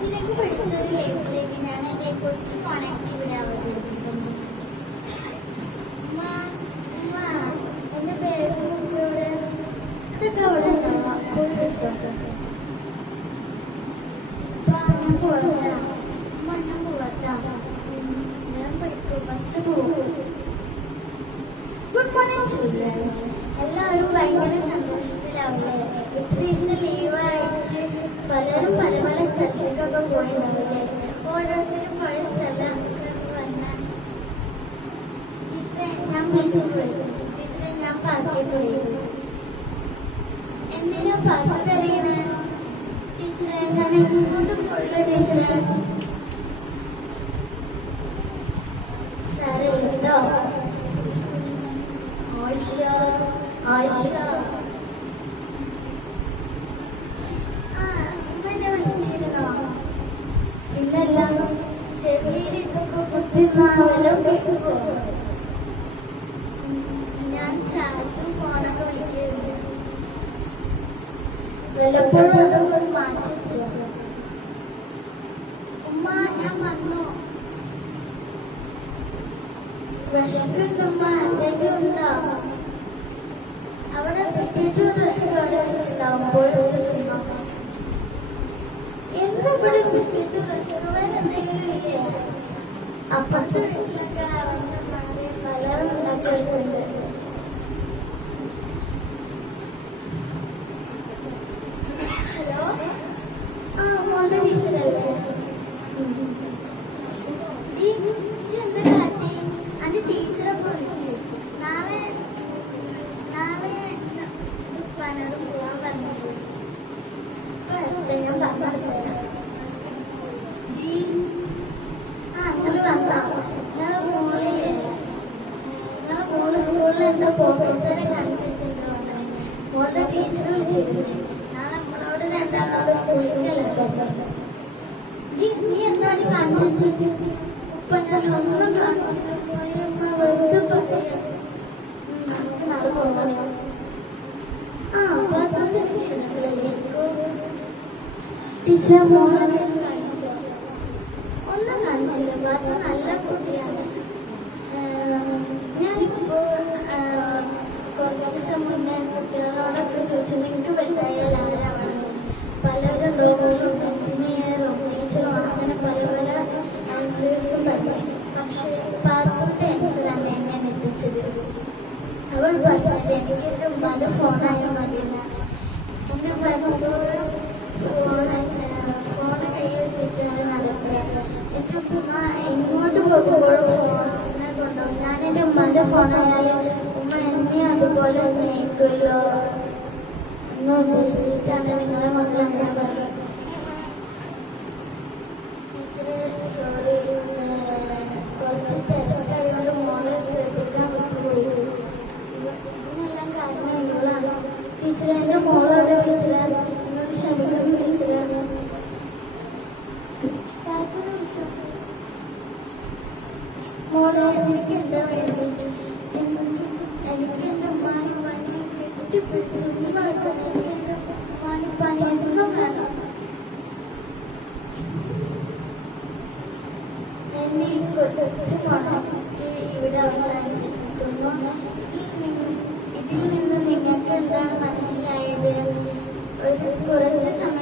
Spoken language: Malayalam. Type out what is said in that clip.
നിനക്ക് പഠിച്ചൊരു ലൈഫിലേക്ക് ഞാൻ എൻ്റെ കൊച്ചു മോണാക്ടിവിടെ അവതരിപ്പിക്കുന്നു. എൻ്റെ പേര് ഇവിടെ അതൊക്കെ അവിടെ ഉണ്ടാവാം. ഞാൻ പോകട്ടാ ഞാൻ പോകട്ടാ ഞാൻ പോയിക്കോ ബസ് പോകും. Good morning children's. എല്ലാവരും ഭയങ്കര സന്തോഷത്തിലാവില്ലേ? ഇത്ര ദിവസം ലീവായിട്ട് പലരും പല പല സ്ഥലത്തേക്കൊക്കെ പോയിട്ടുണ്ടാവില്ലേ? ഓരോരുത്തരും പോയ സ്ഥലമൊക്കെ വന്നാൽ ടീച്ചറെ ഞാൻ ബീച്ചിൽ പോയി, ടീച്ചറെ ഞാൻ പാർക്കിൽ പോയി. എന്തിനാ പാർക്ക് അറിയണേ ടീച്ചറെ? ഞാൻ എങ്ങോട്ടും പോയില്ല ടീച്ചറെ. സാറേ ഉണ്ടോ? ആയിഷ എന്നെ വിളിച്ചിരുന്നോ? പിന്നെല്ലാം ചെവിയിൽ ഇതൊക്കെ കുത്തിന്നാവല്ലോ കേൾക്കുമോ? ഞാൻ ചാറ്റും ഫോണൊക്കെ വിളിക്കരുത്. വല്ലപ്പോഴും അതൊക്കെ ഒരു മാറ്റി വെച്ചോ. ഉമ്മ ഞാൻ വന്നു. വിശക്കുണ്ടുമ്മ, എന്തെങ്കിലും ഉണ്ടോ? അവിടെ ബിസ്ക്കറ്റും റസ്കും അവിടെ വെച്ചിട്ടുണ്ടാവുമ്പോൾ എന്താ ഇവിടെ ബിസ്ക്കറ്റും റസ്കും വേറെ എന്തെങ്കിലും ഇല്ലേ? അപ്പുറത്തെ വീട്ടിലൊക്കെ പലരും ഉണ്ടാക്കിയിട്ടുണ്ട്. ഹലോ, മോളുടെ ടീച്ചറല്ലേ? എന്താ കാട്ടി? അതിന്റെ ടീച്ചറൊക്കെ വിളിച്ചു. നാളെ ഉപ്പാനോട് പോവാൻ പറഞ്ഞത് ഞാൻ പറഞ്ഞുതരാം. നിങ്ങൾ വന്നോ? നിങ്ങളെ മോള് സ്കൂളിൽ എന്താ പോകത്തന്നെ കാണിച്ചിട്ടുണ്ടോ? മോളുടെ ടീച്ചർ വിളിച്ചിരുന്നേ. നാളെ നമ്മളോട് രണ്ടാളോട് സ്കൂളിൽ ചെല്ലണ്ടോ? നീ എന്താണ് കാണിച്ചു? ഉപ്പ ഞാൻ ഒന്നും കാണിച്ചില്ല, വെറുതെ പറയാ. നമുക്ക് നാളെ പോകാം. ടീച്ചർ മോളെ കാണിച്ചോ? ഒന്നും കാണിച്ചില്ല. ബാക്കി നല്ല കുട്ടിയാണ്. ഞാനിപ്പോ കുറച്ച് ദിവസം മുന്നേ കുട്ടികളോടൊക്കെ ചോദിച്ചു നിങ്ങൾക്ക് വലുതായാൽ ആരാണ്? പലരും ഡോക്ടറും എഞ്ചിനീയറും ടീച്ചറും അങ്ങനെ പല പല ആൻസേഴ്സും പറഞ്ഞു. പക്ഷെ പാർട്ടിയുടെ ആൻസറാണ് എന്നെ എത്തിച്ചത്. അവൾ പറഞ്ഞത് എനിക്ക് എൻ്റെ ഉമ്മാൻ്റെ ഫോണായാൽ മതിയെന്നാണ്. എന്നെ പലപ്പോഴും ഫോണ് കൈ വെച്ചിട്ടാണ് നടക്കുക. എൻ്റെ ഉമ്മ എങ്ങോട്ട് പോകുമ്പോഴും ഫോണിനെ കൊണ്ടുപോകും. ഞാൻ എൻ്റെ ഉമ്മാൻ്റെ ഫോണായാലും ഉമ്മ എന്നെ അതുപോലെ സ്നേഹിക്കുമല്ലോ എന്ന് ഉദ്ദേശിച്ചിട്ടാണ് നിങ്ങളെ മക്കൾ അങ്ങനെ പറഞ്ഞത്. സോറി, കുറച്ച് തിരക്കായതുകൊണ്ട് മോളെ ശ്രദ്ധിക്കാൻ പറ്റുപോയി. ഇതിനെല്ലാം കാരണം നിങ്ങളാണ് ടീച്ചറെ. എൻ്റെ മോളോട് ടീച്ചറെ എന്നോട് ക്ഷമിക്കുന്നു ടീച്ചറെ. മോളെ എനിക്ക് എന്താ വേണ്ടി? എനിക്ക് എൻ്റെ ഉമ്മാനും ഉമ്മാനും കെട്ടിപ്പിടിച്ച് ഉമ്മാക്കണം. എനിക്ക് എൻ്റെ ഉമ്മാനും ഉപ്പാനും എന്തും വേണം. എന്നെ കൊച്ചു പണം ഇവിടെ അവസാനിച്ചിരിക്കുന്നു. ഇതിൽ നിന്ന് നിങ്ങൾക്ക് എന്താണ് മനസ്സിലായത്? കുറച്ച് സമയം